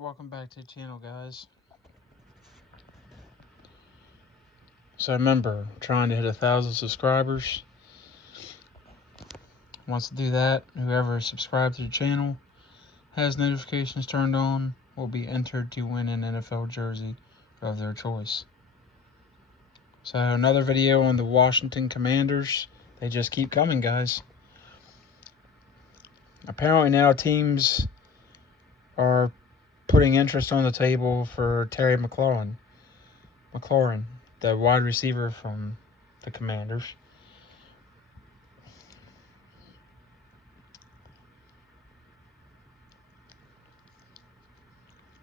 Welcome back to the channel, guys. So remember, trying to hit 1,000 subscribers. Once to do that, whoever is subscribed to the channel, has notifications turned on, will be entered to win an NFL jersey of their choice. So another video on the Washington Commanders. They just keep coming, guys. Apparently now teams are putting interest on the table for Terry McLaurin, the wide receiver from the Commanders.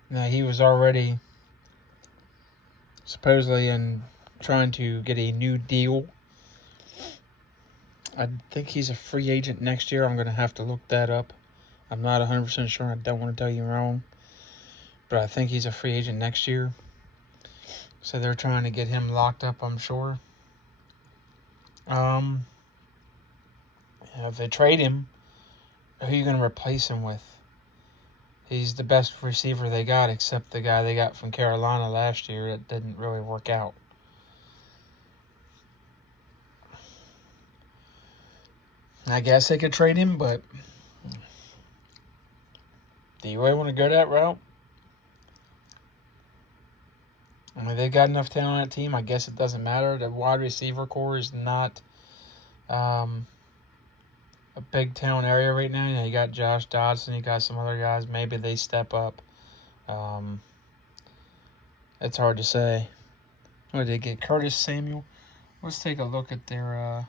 Now, he was already supposedly trying to get a new deal. I think he's a free agent next year. I'm going to have to look that up. I'm not 100% sure. I don't want to tell you wrong. But I think he's a free agent next year. So they're trying to get him locked up, I'm sure. If they trade him, who are you going to replace him with? He's the best receiver they got, except the guy they got from Carolina last year. It didn't really work out. I guess they could trade him, but do you really want to go that route? I mean, they got enough talent on that team. I guess it doesn't matter. The wide receiver core is not a big town area right now. You know, you got Josh Dodson, you got some other guys. Maybe they step up. It's hard to say. What did they get? Curtis Samuel? Let's take a look at their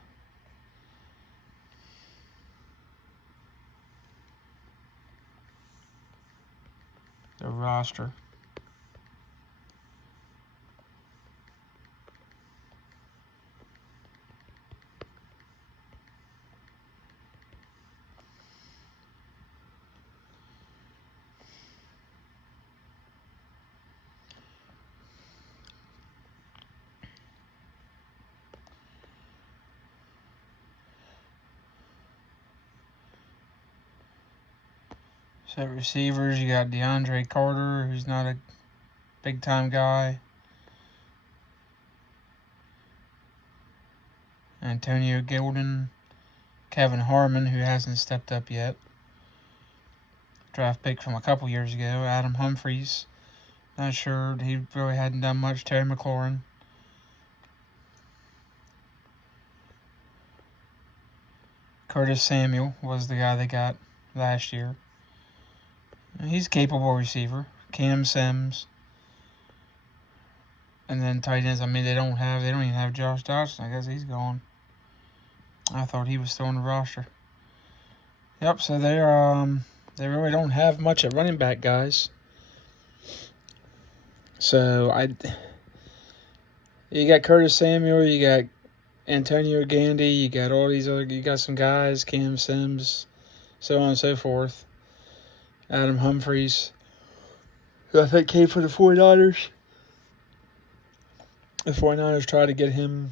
roster. So at receivers, you got DeAndre Carter, who's not a big-time guy. Antonio Gilden. Kevin Harmon, who hasn't stepped up yet. Draft pick from a couple years ago. Adam Humphries. Not sure. He really hadn't done much. Terry McLaurin. Curtis Samuel was the guy they got last year. He's a capable receiver. Cam Sims. And then tight ends. I mean, they don't even have Josh Dodson. I guess he's gone. I thought he was still on the roster. Yep, so they really don't have much at running back, guys. So you got Curtis Samuel, you got Antonio Gandy, you got all these other, you got some guys, Cam Sims, so on and so forth. Adam Humphries, who I think came from the 49ers. The 49ers tried to get him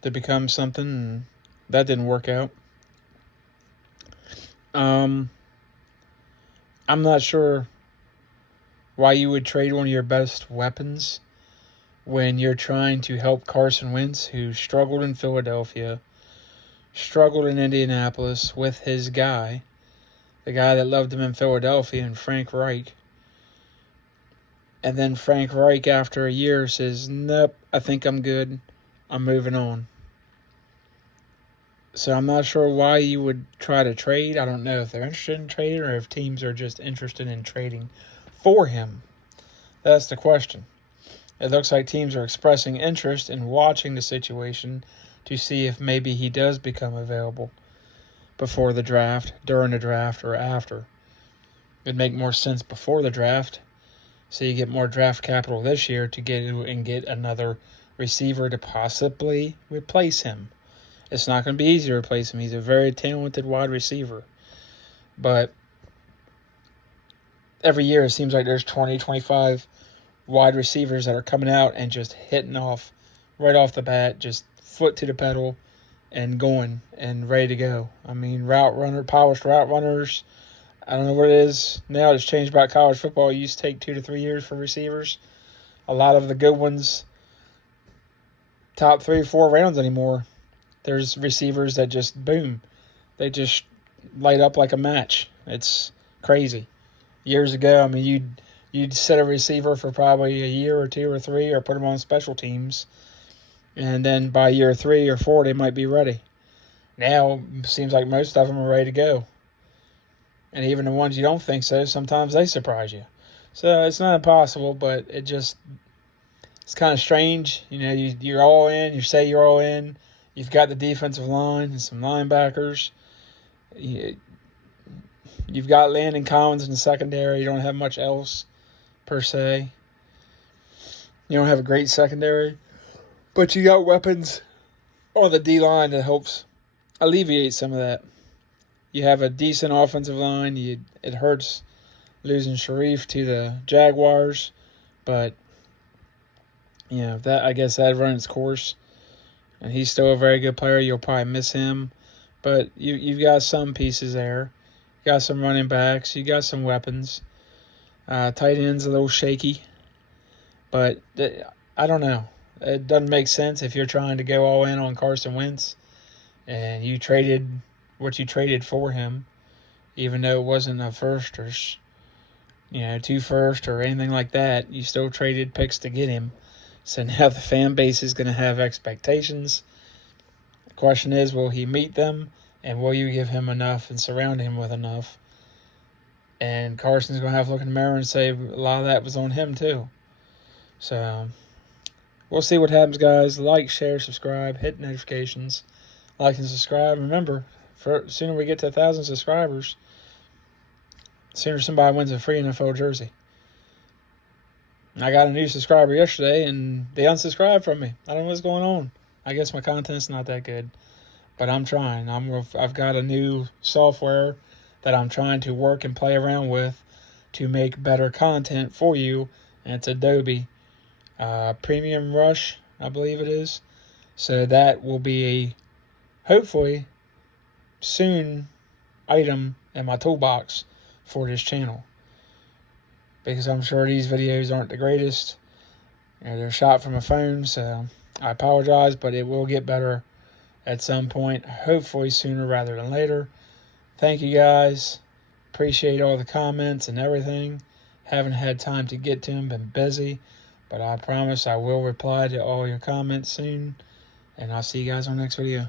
to become something, and that didn't work out. I'm not sure why you would trade one of your best weapons when you're trying to help Carson Wentz, who struggled in Philadelphia, struggled in Indianapolis with his guy, the guy that loved him in Philadelphia, and Frank Reich. And then Frank Reich, after a year, says, nope, I think I'm good. I'm moving on. So I'm not sure why you would try to trade. I don't know if they're interested in trading or if teams are just interested in trading for him. That's the question. It looks like teams are expressing interest in watching the situation to see if maybe he does become available before the draft, during the draft, or after. It'd make more sense before the draft, so you get more draft capital this year to get another receiver to possibly replace him. It's not going to be easy to replace him. He's a very talented wide receiver. But every year it seems like there's 20, 25 wide receivers that are coming out and just hitting off right off the bat, just foot to the pedal and going and ready to go. I mean, polished route runners, I don't know what it is now. It's changed about college football. It used to take 2 to 3 years for receivers. A lot of the good ones, top 3 or 4 rounds anymore. There's receivers that just boom, they just light up like a match. It's crazy. Years ago, I mean, you'd set a receiver for probably a year or 2 or 3, or put them on special teams, and then by year 3 or 4, they might be ready. Now, it seems like most of them are ready to go. And even the ones you don't think so, sometimes they surprise you. So it's not impossible, but it's kind of strange. You know, you're all in. You say you're all in. You've got the defensive line and some linebackers. You've got Landon Collins in the secondary. You don't have much else, per se. You don't have a great secondary. But you got weapons on the D-line that helps alleviate some of that. You have a decent offensive line. It hurts losing Sharif to the Jaguars, but that, I guess, that run its course. And he's still a very good player. You'll probably miss him, but you've got some pieces there. You got some running backs. You got some weapons. Tight end's a little shaky, but I don't know. It doesn't make sense if you're trying to go all in on Carson Wentz, and you traded what you traded for him, even though it wasn't a first or 2 firsts or anything like that. You still traded picks to get him. So now the fan base is going to have expectations. The question is, will he meet them, and will you give him enough and surround him with enough? And Carson's going to have to look in the mirror and say a lot of that was on him too. So we'll see what happens, guys. Like, share, subscribe, hit notifications. Like and subscribe. Remember, sooner we get to 1,000 subscribers, sooner somebody wins a free NFL jersey. I got a new subscriber yesterday, and they unsubscribed from me. I don't know what's going on. I guess my content's not that good, but I'm trying. I've got a new software that I'm trying to work and play around with to make better content for you, and it's Adobe Premium Rush, I believe it is. So that will be a hopefully soon item in my toolbox for this channel, because I'm sure these videos aren't the greatest. They're shot from a phone, so I apologize, but it will get better at some point, hopefully sooner rather than later. Thank you, guys. Appreciate all the comments and everything. Haven't had time to get to them, been busy, but I promise I will reply to all your comments soon, and I'll see you guys on the next video.